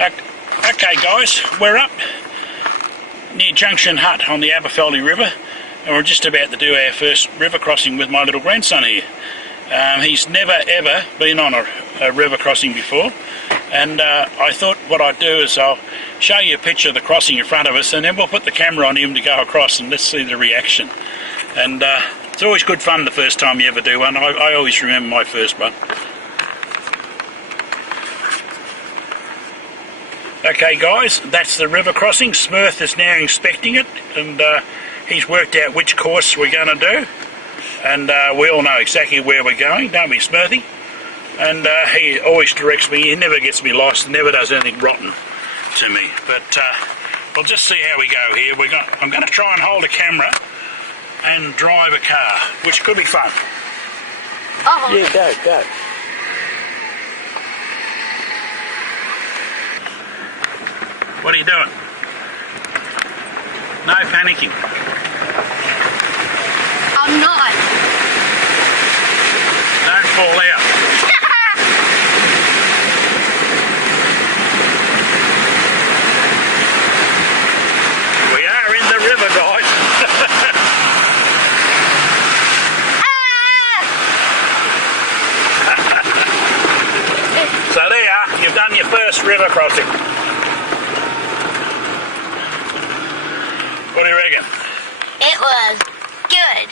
Okay guys, we're up near Junction Hut on the Aberfeldy River, and we're just about to do our first river crossing with my little grandson here. He's never ever been on a river crossing before, and I thought what I'd do is I'll show you a picture of the crossing in front of us, and then we'll put the camera on him to go across and let's see the reaction. And it's always good fun the first time you ever do one. I always remember my first one. Okay guys, that's the river crossing. Smurth is now inspecting it, and he's worked out which course we're going to do, and we all know exactly where we're going, don't we, Smurthy? And he always directs me. He never gets me lost, never does anything rotten to me. But we'll just see how we go here. I'm going to try and hold a camera and drive a car, which could be fun. Oh. Yeah, go. What are you doing? No panicking. I'm not. Don't fall out. We are in the river, guys. So there you are. You've done your first river crossing. What do you reckon? It was good.